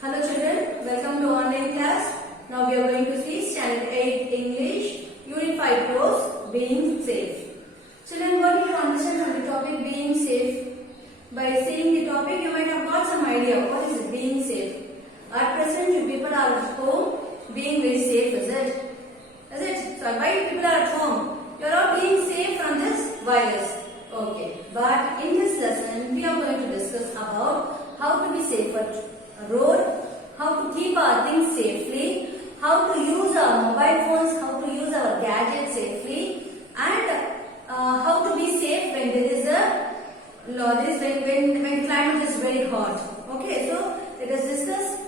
Hello children, welcome to online class. Now we are going to see Standard 8 English, Unit 5 course, Being Safe. Children, what do you understand from the topic being safe? By seeing the topic, you might have got some idea what is it, being safe. At present, you people are at home, being very safe, is it? Is it? So why people are at home? You are all being safe from this virus. Okay, but in this lesson, we are going to discuss about how to be safe at road, how to keep our things safely, how to use our mobile phones, how to use our gadgets safely, and how to be safe when there is a when climate is very hot. Okay, so let us discuss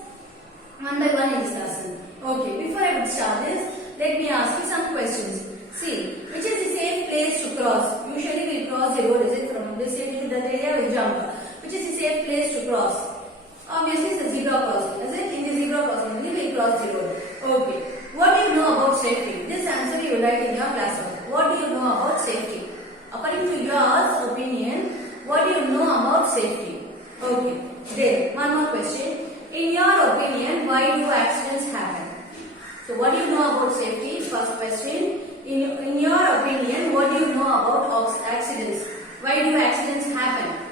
one by one in this lesson. Okay, before I would start this, let me ask you some questions. See, which is the safe place to cross? Usually we cross the road, is it from this area to that area, we jump. Which is the safe place to cross? Obviously it's a zebra crossing, is it? In the zebra crossing, we will cross the road. Okay. What do you know about safety? This answer you will write in your classroom. What do you know about safety? According to your opinion, what do you know about safety? Okay. Then, one more question. In your opinion, why do accidents happen? So, what do you know about safety? First question. In your opinion, what do you know about accidents? Why do accidents happen?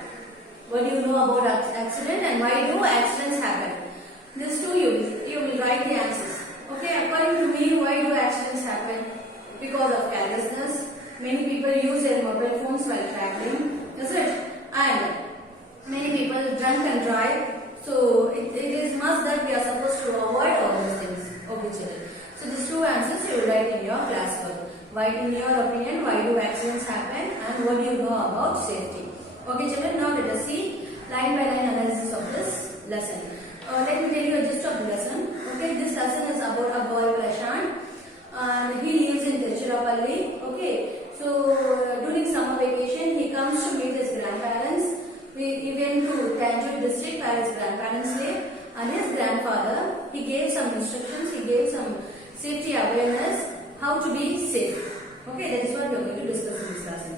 What do you know about accident and why do accidents happen? This too you will write the answers. Okay, according to me, why do accidents happen? Because of carelessness. Many people use their mobile phones while traveling, is it? And many people drunk and drive. So it is must that we are supposed to avoid all these things. Okay, children. So these two answers you will write in your class book. Why, in your opinion, why do accidents happen and what do you know about safety? Okay, children, now let us see line by line analysis of this lesson. Let me tell you a gist of the lesson. Okay, this lesson is about a boy Prashant and he lives in Tiruchirappalli. Okay, so during summer vacation he comes to meet his grandparents. He went to Tanjore district where his grandparents live, and his grandfather, he gave some instructions, he gave some safety awareness, how to be safe. Okay, that is what we are going to discuss in this lesson.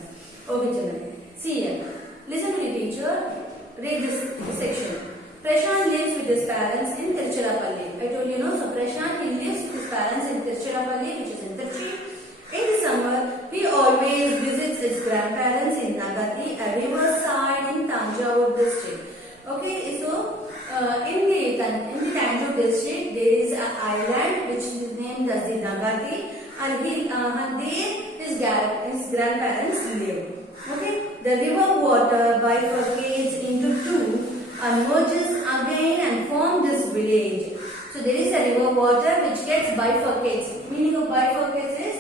Okay, children, see here. Listen to the teacher, read this section. Prashant lives with his parents in Tiruchirappalli. I told you, no? So Prashant, he lives with his parents in Tiruchirappalli, which is in Tiruchi. In the summer, he always visits his grandparents in Nagati, a riverside in Tanjore district. Okay, so in the Tanjore district, there is an island which is named as the Nagati, and there his grandparents live. Okay, the river water bifurcates into two and merges again and form this village. So there is a river water which gets bifurcates. Meaning of bifurcates is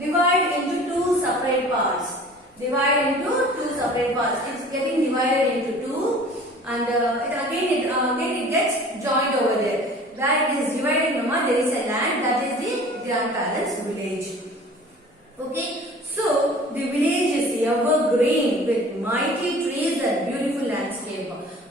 divide into two separate parts. Divide into two separate parts. It's getting divided into two, and it gets joined over there. Where it is divided, Mama, there is a land that is the grandparents' village. Okay. So, the village is evergreen with mighty trees and beautiful landscape.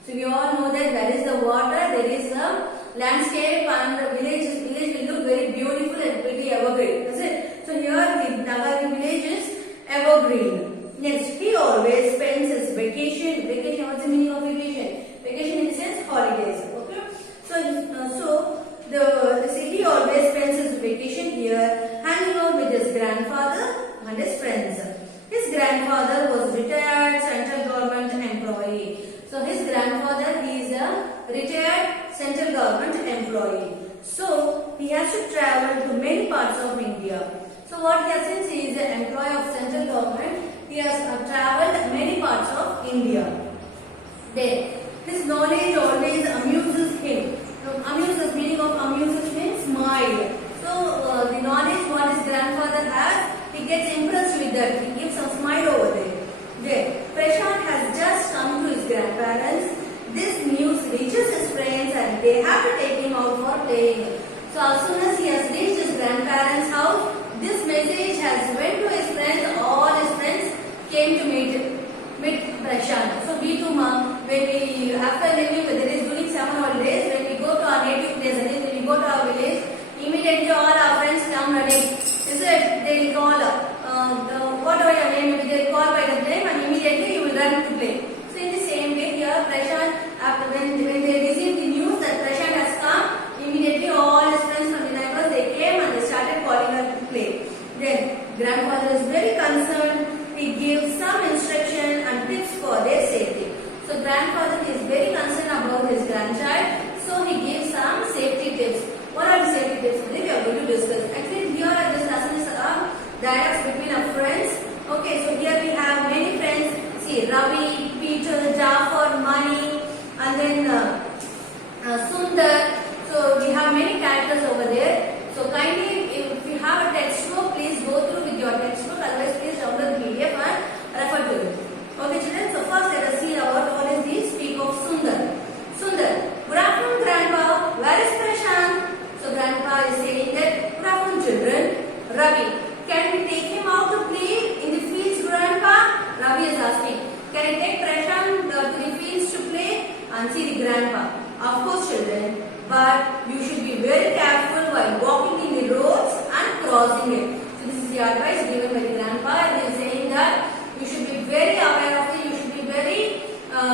So, we all know that there is the water, there is the landscape, and the village will look very beautiful and pretty evergreen. Is it? So, here the Nagari village is evergreen. Next, he always spends his vacation. Vacation, what's the meaning of vacation? Vacation in the sense holidays. Okay. So the city always spends his vacation here, hanging out with his grandfather and his friends. His grandfather was retired central government employee. So his grandfather, he is a retired central government employee. So he has to travel to many parts of India. So what he has, since he is an employee of central government, he has traveled many parts of India. Then his knowledge always amuses him. Amuses, meaning of amuses means smile. So the knowledge what his grandfather has, he gets impressed with that. He gives a smile over there. Then Prashant has just come to his grandparents. This news reaches his friends and they have to take him out for playing. So as soon as he has reached his grandparents' house, this message has went to his friends. All his friends came to meet Prashant. So we too, mom, when we after living there is during summer holidays, when we go to our native place, that is when we go to our village, immediately all our friends come running. Is it? They will call whatever your name is, they will call by the name and immediately you will run to play. So in the same way here, Prashant, after when they receive the news that Prashant has see Ravi, Peter, Jafar, Mani, and then Sundar. So we have many characters over there. So kindly, if you have a textbook, please go through with your textbook. Otherwise, please download the PDF and refer to it. Okay, children. So first, let us see about what is the speak of Sundar. Sundar, good afternoon, Grandpa. Where is Prashant? So Grandpa is saying that good afternoon, children. Ravi, can we take him out to play in the fields, Grandpa? Ravi is asking, can I take Prashant to the fields to play? And see the Grandpa. Of course, children. But you should be very careful while walking in the roads and crossing it. So this is the advice given by the Grandpa, and he is saying that you should be very aware of it. You should be very,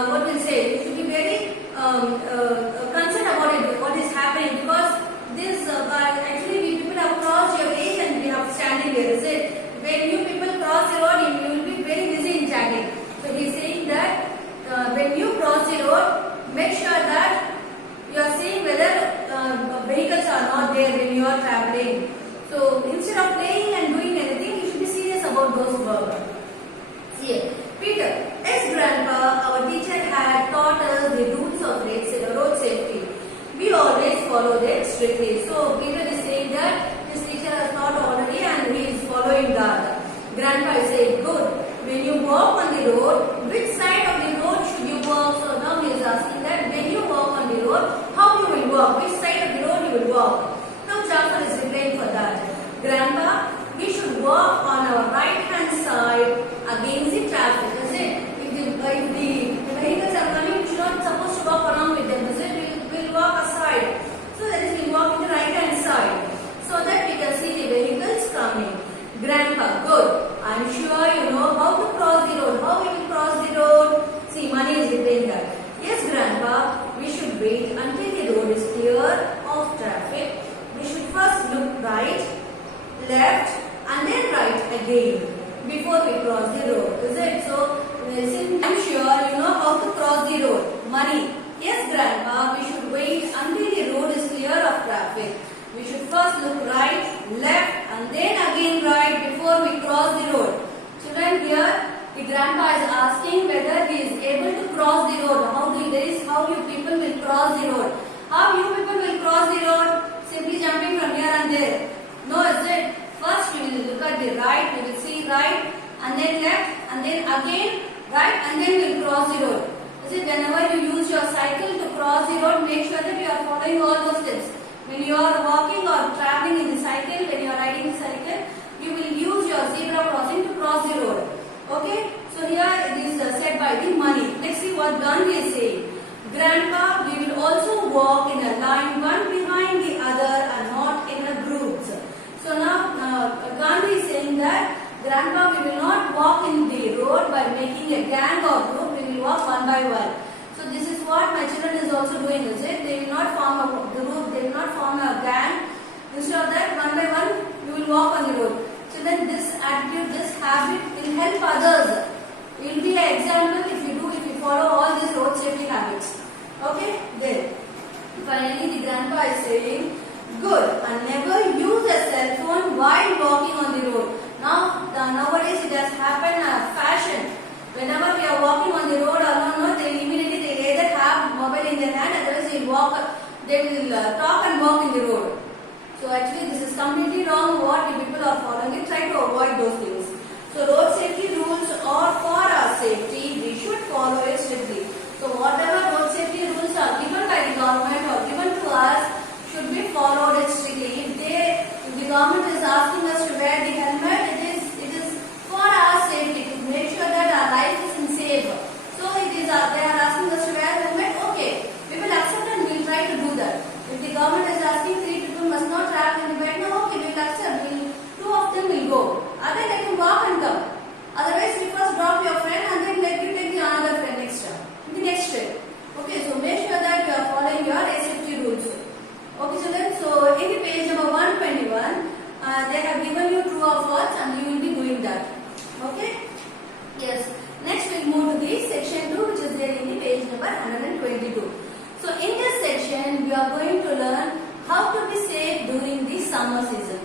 what will say? You should be very concerned about it. What is happening? Because this actually we people have crossed your way and we have standing there. Is it? When you people cross the road, you will be very busy in chatting. So he is saying that when you cross the road, make sure that you are seeing whether vehicles are not there when you are traveling. So instead of playing and doing anything, you should be serious about those work. See, Peter, yes, Grandpa, our teacher had taught us the rules of road safety. We always follow them strictly. So Peter is saying that his teacher has taught already and he is following that. Grandpa is saying, good. When you walk on the road, which side of the road should you walk? So now he is asking that when you walk on the road, how you will walk? Which side of the road you will walk? Now Jafar is replying for that. Grandpa, we should walk on our right hand side against the traffic. Is it? If the vehicles are coming, we should not supposed to walk along with them. Is it? We will walk aside. So that is, we walk in the right hand side so that we can see the vehicles coming. Grandpa, good. I am sure you know how to cross the road. How we will cross the road? See, Mani is replying that. Yes, Grandpa, we should wait until the road is clear of traffic. We should first look right, left, and then right again before we cross the road. Is it? So, listen, I am sure you know how to cross the road. Mani, yes, Grandpa, we should wait until the road is clear of traffic. We should first look right, left, and then again right before we cross the road. Children, here the Grandpa is asking whether he is able to cross the road. How you people will cross the road. How you people will cross the road? Simply jumping from here and there. No, is it? First we will look at the right, we will see right, and then left, and then again right, and then we will cross the road. Is it? Whenever you use your cycle to cross the road, make sure that you are following all those steps. When you are walking or traveling in the cycle, when you are riding the cycle, you will use your zebra crossing to cross the road. Okay? So here it is said by the Mani. Next see what Gandhi is saying. Grandpa, we will also walk in a line, one behind the other and not in a groups. So now Gandhi is saying that Grandpa, we will not walk in the road by making a gang or group. We will walk one by one. So this is what my children is also doing, is it? They will not form a group, they will not form a gang. Instead of that, one by one, you will walk on the road. Children, this attitude, this habit will help others. It will be an example if you follow all these road safety habits. Okay? Then, finally the Grandpa is saying, good, and never use a cell phone while walking on the road. Now, nowadays it has happened fashion. Whenever we are walking on the road alone, they either have mobile in their hand, otherwise they will talk and walk in the road. So actually this is completely wrong what the people are following. Try to avoid those things. So road safety rules are for our safety. We should follow it strictly. So whatever road safety rules are given by the government or given to us should be followed strictly. If the government is asking us to wear the helmet, it is for our safety to make sure that our life is safe. So they are asking us to wear helmet. Okay, we will accept and we will try to do that. If the government is asking 3 people must not travel in the bed, no, okay, we will accept. 2 of them will go. Other let him walk and come. Otherwise, you first drop your friend and then let you take the another friend extra in the next trip. Okay, so make sure that you are following your safety rules. Okay, children. So in the page number 121, they have given you true or false, and you will be doing that. Okay. Yes. Next, we'll move to the section 2, which is there in the page number 122. So in this section, we are going to learn how to be safe during the summer season.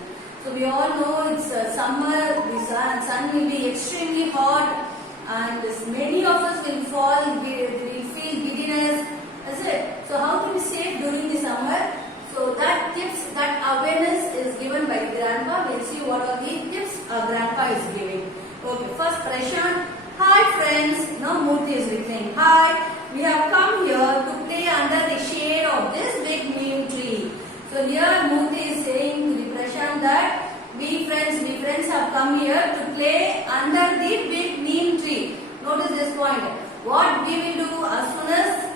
So we all know it's summer, the sun will be extremely hot and many of us will fall, will feel giddiness, is it? So how to be safe during the summer? So that tips, that awareness is given by grandpa. We'll see what are the tips grandpa is giving. Okay, first Prashant. Hi friends, now Murthy is replying. Hi, we have come here to play under the shade of this big neem tree. So here Murthy is saying to the Prashant that we friends have come here to play under the big neem tree. Notice this point. What we will do as soon as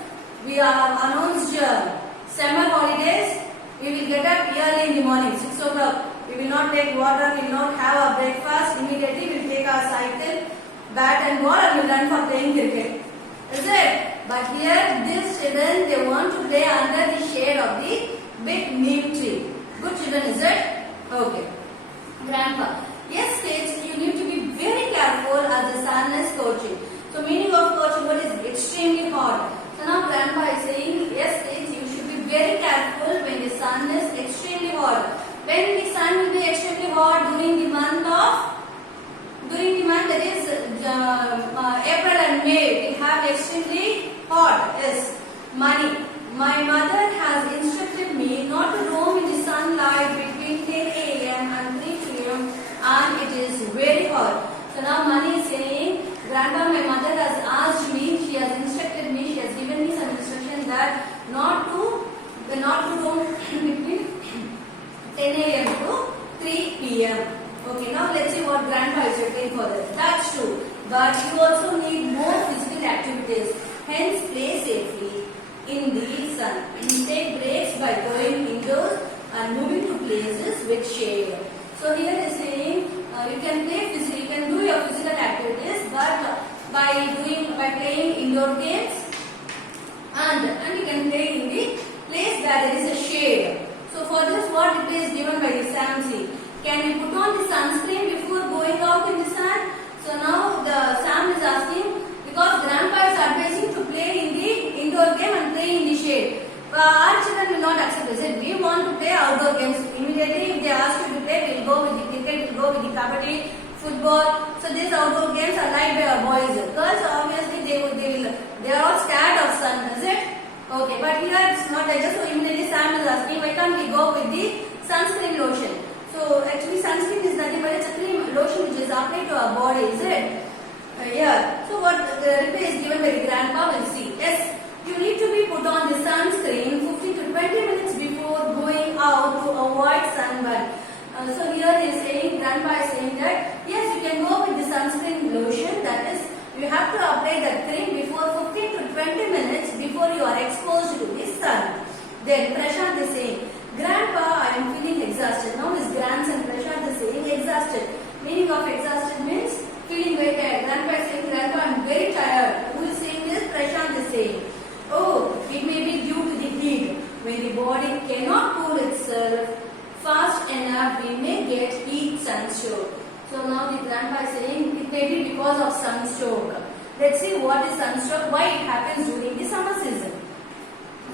we are announced summer holidays, we will get up early in the morning, 6 o'clock. We will not take water, we will not have a breakfast. Immediately we will take our cycle, bat and ball, and we will run for playing cricket. Is it? But here these children, they want to play under the shade of the big neem tree. Good children, is it? Okay. Grandpa. Yes, kids, you need to be very careful as the sun is scorching. So meaning of scorching, what is extremely hot. So now grandpa is saying, yes, kids, you should be very careful when the sun is extremely hot. When the sun will be extremely hot during the month that is April and May, we have extremely hot is money. My mother has instructed me not to roam in the sunlight between 10 a.m. and 3 p.m. and it is very hot. So now Mani is saying, Grandpa, my mother has asked me, she has instructed me, she has given me some instruction that not to roam between 10 a.m. to 3 p.m. Okay, now let's see what Grandpa is replying for this. That's true, but you also need more physical activities. Hence, play safely in the sun. Take breaks by going indoors and moving to places with shade. So here it is saying you can play you can do your physical activities, but by playing indoor games, and you can play in the place where there is a shade. So for this, what it is given by the Samsi. Can you put on the sunscreen before going out in the sun? So now the Sam is asking, because Grandpa is advising to play in the indoor game and play in the shade. Our children will not accept this. We want to play outdoor games. Immediately if they ask you to play, we will go with the cricket, we will go with the kabaddi, football. So these outdoor games are liked by our boys. Girls obviously they are all scared of sun, is it? Okay, but here it's not like that. So immediately Sam is asking, why can't we go with the sunscreen lotion? So actually sunscreen is nothing but it's a cream lotion which is applied to our body, is it? Yeah. So what the reply is given by the Grandpa, will see. Yes, you need to be put on the sunscreen 15 to 20 minutes before going out to avoid sunburn. So here he is saying, Grandpa is saying that yes, you can go with the sunscreen lotion. That is, you have to apply that cream before 15 to 20 minutes before you are exposed to the sun. Then Prashant is saying, Grandpa, I am feeling exhausted. Now his grandson Prashant is saying exhausted. Meaning of exhausted means feeling very tired. Grandpa is saying, Grandpa, I am very tired. Who is saying this? Prashant is saying, oh, it may be due to the heat. When the body cannot cool itself fast enough, we may get heat sunstroke. So now the Grandpa is saying it may be because of sunstroke. Let's see what is sunstroke, why it happens during the summer season.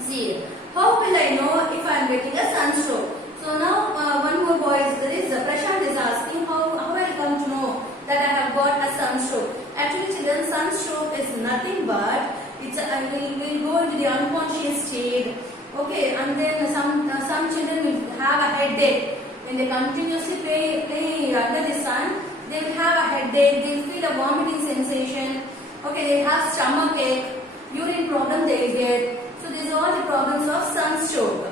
See, how will I know if I am getting a sunstroke? So now one more boy is Prashant is asking how I come to know that I have got a sunstroke. Actually children, sunstroke is nothing but it's will go into the unconscious state. Okay, and then some children will have a headache. When they continuously play under the sun, they will have a headache, they will feel a vomiting sensation. Okay, they have stomach ache, urine problem they will get. So these are all the problems of sunstroke.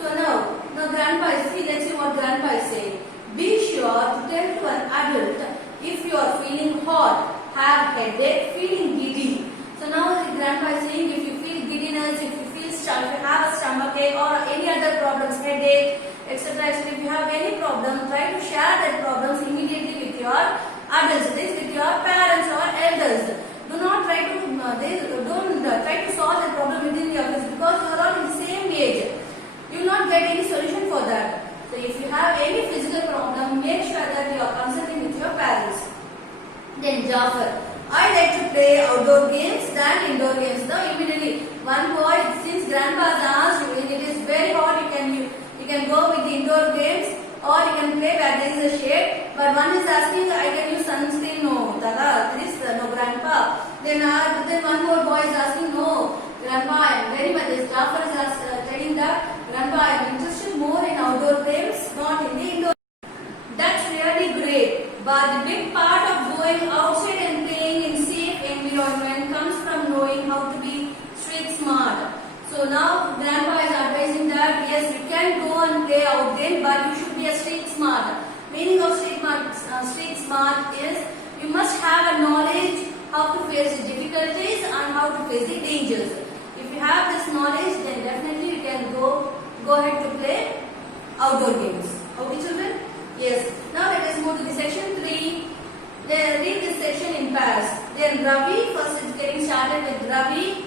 So now Grandpa is saying, let's see what Grandpa is saying. Be sure to tell to an adult if you are feeling hot, have headache, feeling giddy. So now the Grandpa is saying if you feel giddiness, if you have a stomach ache or any other problems, headache, etc. If you have any problem, try to share that problems immediately with your adults, with your parents or elders. Do not try to don't try to solve the problem within the office because you are all in the same age. You will not get any solution for that. So if you have any physical problem, make sure that you are consulting with your parents. Then Jafar, I like to play outdoor games than indoor games. Now immediately one boy, since Grandpa has asked, when it is very hot, you can go with the indoor games or you can play that there is a shade, but one is asking, I can use sunscreen. No, Dada, there is no grandpa. Then one more boy is asking, no, grandpa, I am very much. Jafar is telling that, grandpa, I am interested more in outdoor games, not in the indoor. That's really great. But the big part of going outside and playing in safe environment comes from knowing how to be street smart. So now grandpa is advising that yes, you can go and play out there, but you should be a street smart. Meaning of street smart is you must have a knowledge how to face the difficulties and how to face the dangers. If you have this knowledge, then definitely you can go ahead to play outdoor games. Okay, children? Yes. Now let us move to the section 3. Then read this section in pairs. Then Ravi, first is getting started with Ravi.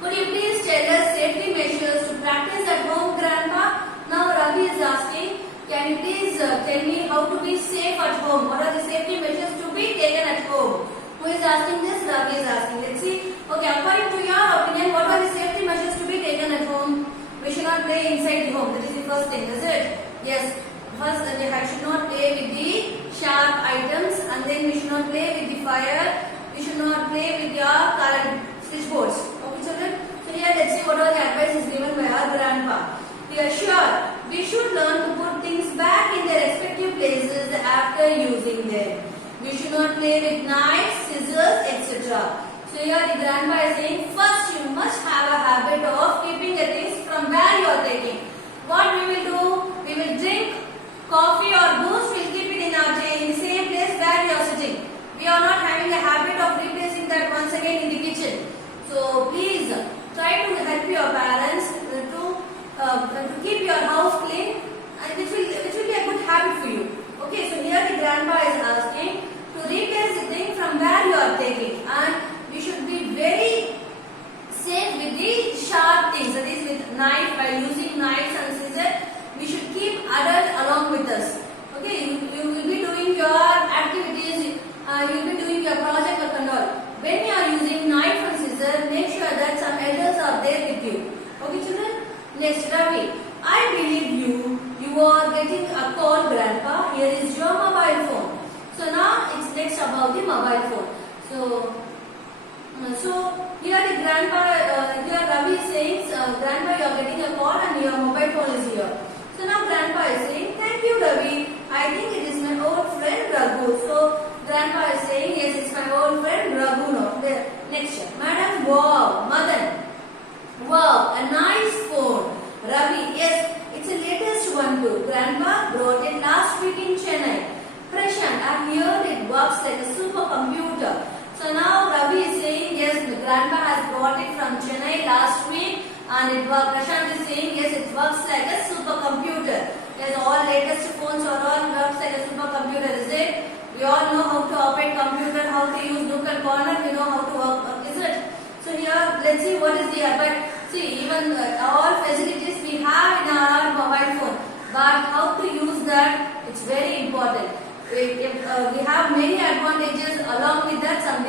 Could you please tell us safety measures to practice at home, grandpa? Now Ravi is asking, can you please tell me how to be safe at home? What are the safety measures to be taken at home? Who is asking this? Ravi is asking. Let's see. Okay, according to your opinion, what are the safety measures to be taken at home? We should not play inside the home. That is the first thing, is it? Yes. First, we should not play with the sharp items, and then we should not play with the fire. We should not play with your current switchboards. Okay, children? So here, let's see what are the advices given by our grandpa. Here, sure, we should learn to put things back in their respective places after using them. We should not play with knives, scissors, etc. So here, the grandpa is saying, first you must have a habit of keeping the things from where you are taking. What we will do? We will drink coffee or boost, we'll keep it in the same place where we are sitting. We are not having a habit of replacing that once again in the kitchen. So please try to help your parents to keep your house clean, and which will be a good habit for you. Okay, so here the grandpa is asking to replace the thing from where you are taking, and we should be very safe with the sharp things, that is with knife. By using knives and scissors, we should keep adults along with us. Okay, you will be doing your activities, you will be doing your project work and all. When you are using knife and scissors, make sure that some elders are there with you. Okay, children? Next, Ravi. I believe you are getting a call, grandpa. Here is your mobile phone. So now it's next about the mobile phone. So here the grandpa, here Ravi is saying, grandpa, you are getting a call and your mobile phone is here. So now grandpa is saying, thank you, Ravi. I think it is my old friend Raghu. So grandpa is saying, yes, it's my old friend Raghu. No. Next, Madam, wow, Madan. Wow, a nice phone. Ravi, yes, it's the latest one too. Grandpa brought it last week in Chennai. Prashant, I hear it works like a supercomputer. So now Ravi is saying, yes, the grandpa has brought it from Chennai last week, and it works. Prashant is saying, yes, it works like a supercomputer. Yes, all latest phones are all works like a supercomputer, is it? We all know how to operate computer, how to use nook and corner, we know how to work, is it? So here, let's see what is the but see, even all facilities we have in our mobile phone, but how to use that, it's very important. We have many advantages, along with that some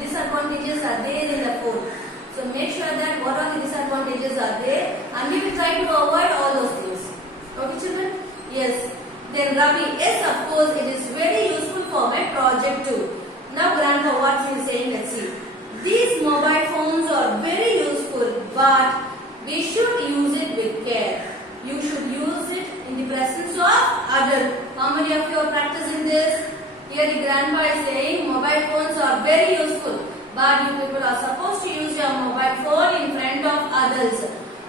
disadvantages are there in the phone. So make sure that what are the disadvantages are there, and we will try to avoid all those things. Okay, children? Yes. Then Ravi, yes, of course, it is very useful for my project too. Now grandpa, what he is saying, let's see. These mobile phones are very useful, but we should use it with care. You should use it in the presence of adults. How many of you are practicing this? Here the grandpa is saying mobile phones are very useful, but you people are supposed to use your mobile phone in front of adults.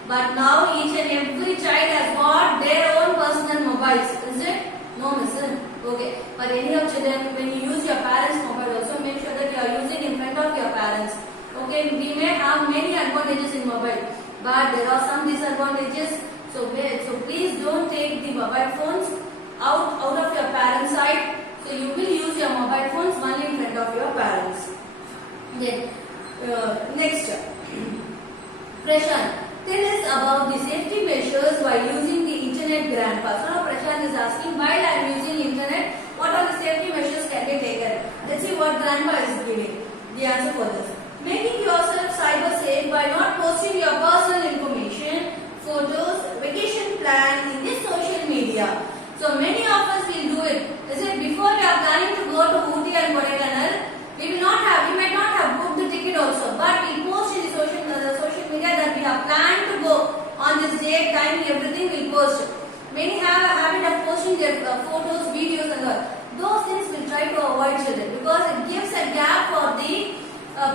But now each and every child has got their own personal mobiles, is it? No, listen. Okay. But any of children, when you use your parents' mobile, also make sure that you are using in front of your parents. Okay. We may have many advantages in mobile, but there are some disadvantages. So please don't take the mobile phones out of your parents' side. So you will use your mobile phones only in front of your parents. Then next, Prashant, tell us about the safety measures while using the internet, grandpa. So now Prashant is asking, while I am using internet, what are the safety measures can be taken? Let's see what grandpa is giving the answer for this. Making yourself cyber safe by not posting your personal information, photos, vacation plans in the social media. So many of us will do it. Is it before we are planning to go to Ooty and Kodaikanal, we might not have booked the ticket also, but we post in the social media that we have planned to go on this day, time, everything we post. Many have a habit of posting their photos, videos and all. Those things we'll try to avoid, children, because it gives a gap for the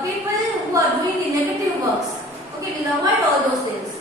people who are doing the negative works. Okay, we'll avoid all those things.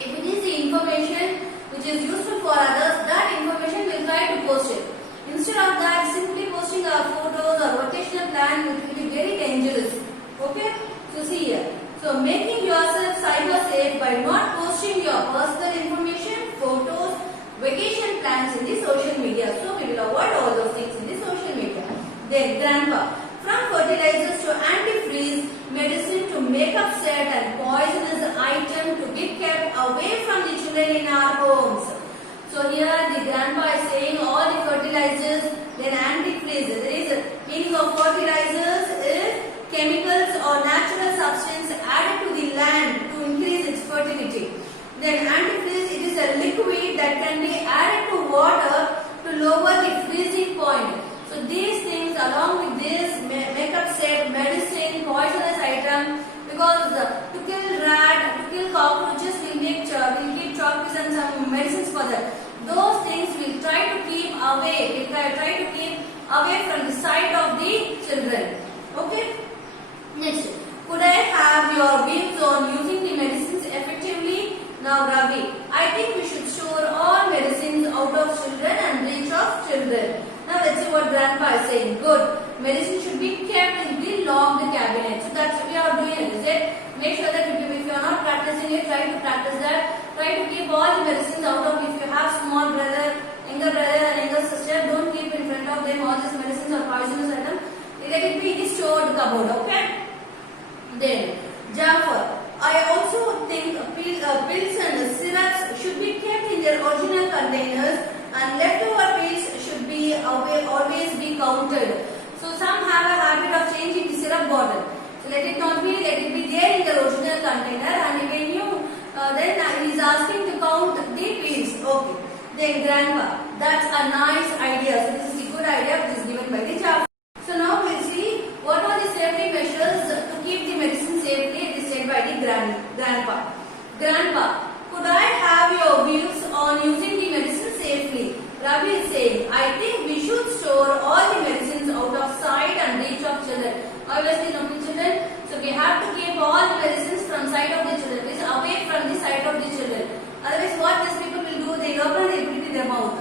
If it is the information which is useful for others, that information we'll try to post it. Instead of that, simply posting our photos or rotational plan, which will be very dangerous. Okay, so see here. So making yourself cyber safe by not posting your personal information, photos, vacation plans in the social media. So we will avoid all those things in the social media. Then grandpa, from fertilizers to antifreeze, medicine to makeup set and poisonous item to be kept away from the children in our homes. So here the grandpa is saying all the fertilizers, then antifreeze. There is a meaning of fertilizers is chemicals or natural substance added to the land to increase its fertility. Then antifreeze, it is a liquid that can be added to water to lower the freezing point. So these things along with this makeup set, medicine, poisonous item, because to kill rat, to kill cockroaches, we'll keep chalkies and some medicines for that. Those things we'll try to keep away. We'll try to keep away from the sight of the children. Okay. Next, could I have your views on using the medicines effectively? Now Ravi, I think we should store all medicines out of children and reach of children. Now let's see what grandpa is saying. Good. Medicine should be kept in the locked cabinet. So that's what we are doing, is it? Make sure that if you are not practicing it, try to practice that. Try to keep all the medicines out of, if you have small brother, younger brother and younger sister, don't keep in front of them all these medicines or poisonous items. Let it be in the stored cupboard, okay? Then, Jafar, I also think pills and syrups should be kept in their original containers and leftover pills should be always be counted. So some have a habit of changing the syrup bottle. So let it be there in the original container, and when you then he is asking to count the pills. Okay. Then grandpa, that's a nice idea. So this is a good idea which is given by the Jafar. So now we'll see what are the safety measures to keep the medicine safely. It is said by the grandpa. Grandpa, could I have your views on using the medicine safely? Ravi is saying, I think we should store all the medicines out of sight and reach of children. Obviously, no children. So we have to keep all the medicines from sight of the children. It is away from the sight of the children. Otherwise, what these people will do? They open and they put it in their mouth.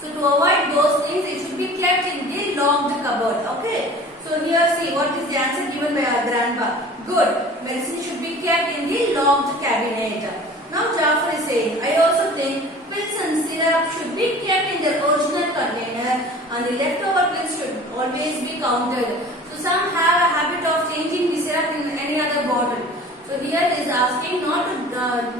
So to avoid those things, it should be kept in the locked cupboard. Okay. So here see what is the answer given by our grandpa. Good. Medicine should be kept in the locked cabinet. Now Jafar is saying, I also think pills and syrup should be kept in their original container and the leftover pills should always be counted. So some have a habit of changing the syrup in any other bottle. So here it is asking not to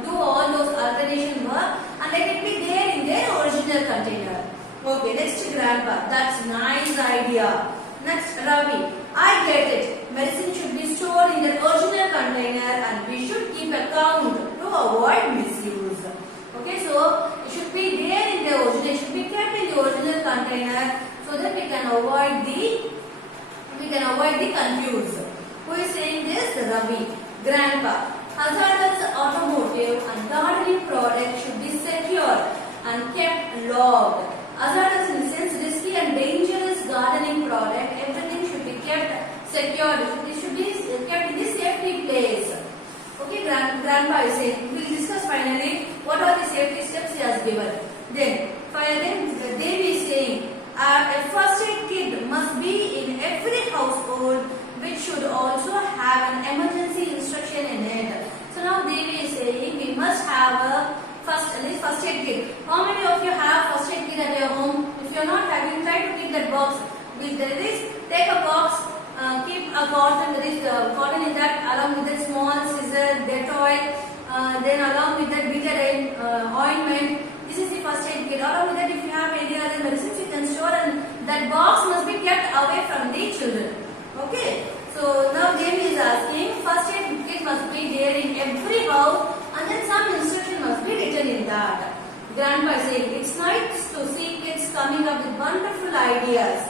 do all those alternation work and let it be there in their original container. Okay, next grandpa. That's nice idea. Next Ravi, I get it. Medicine should be stored in their original container and we should keep account to avoid misuse. Okay, so it should be there in the original, it should be kept in the original container so that we can avoid the confuse. Who is saying this? Ravi. Grandpa, hazardous automotive and gardening products should be secure and kept logged. Hazardous in the sense risky and dangerous gardening product, everything should be kept secured. It should be kept in the safety place. Okay, grandpa is saying, we will discuss finally what are the safety steps he has given. Then Devi is saying, a first aid kit must be in every household, which should also have an emergency instruction in it. So now Devi is saying we must have a first aid kit. How many of you have first aid kit at your home? If you are not having, try to keep that box. Take a box, keep a cotton, cotton in that, along with that small scissor, Dettol, then along with that Betadine ointment. This is the first aid kit. Along with that, if you have any other medicines, you can store, and that box must be kept away from the children. Okay. So now Devi is asking, first aid kit must be there in every house, and then some instruction must be written in that. Grandpa is saying, it's nice to see is coming up with wonderful ideas.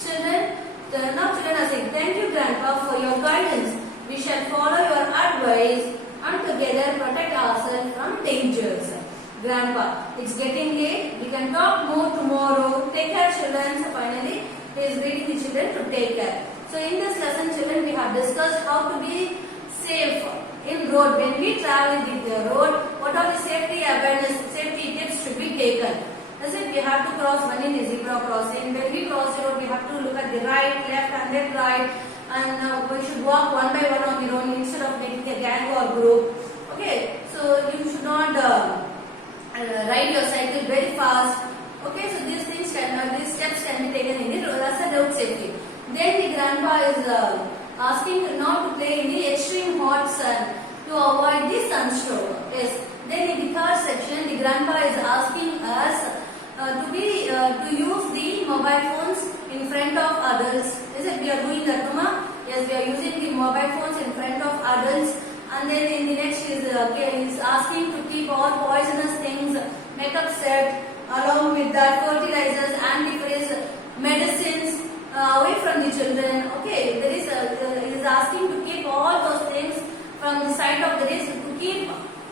Children, now children are saying, thank you Grandpa for your guidance. We shall follow your advice and together protect ourselves from dangers. Grandpa, it's getting late. We can talk more tomorrow. Take care children. So finally, he is reading the children to take care. So in this lesson children, we have discussed how to be safe in road. When we travel with the road, what are the safety awareness, safety tips should be taken? As if we have to cross one in the zebra crossing. When we cross the road, we have to look at the right, left and left, right. And we should walk one by one on the road instead of making a gang or group. Okay, so you should not ride your cycle very fast. Okay, so these things these steps can be taken in the road safety. Then the grandpa is asking not to play in the extreme hot sun to avoid the sunstroke. Yes. Then in the third section, the grandpa is asking us to use the mobile phones in front of adults. Is it we are doing that, Mama? Yes, we are using the mobile phones in front of adults. And then in the next is asking to keep all poisonous things, makeup set, along with that fertilizers, antifreeze, medicines away from the children. Okay, there is is asking to keep all those things from the sight of the race, to keep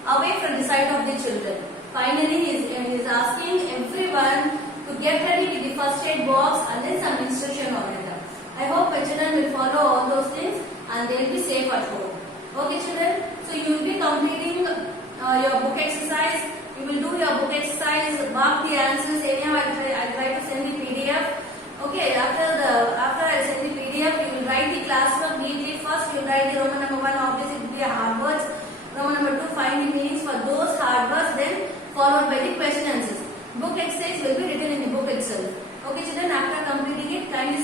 away from the sight of the children. Finally, he is asking everyone to get ready with the first aid box and then some instruction over it. I hope my children will follow all those things and they will be safe at home. Okay children, so you will be completing your book exercise. You will do your book exercise, mark the answers. Anyhow, I will try to send the PDF. Okay, after I send the PDF, you will write the classwork neatly. First, you will write the Roman number 1, obviously it will be hard words. Roman number 2, find the meanings for those hard words, then followed by the question answers. Book exercise will be written in the book itself. Okay children, after completing it, kindly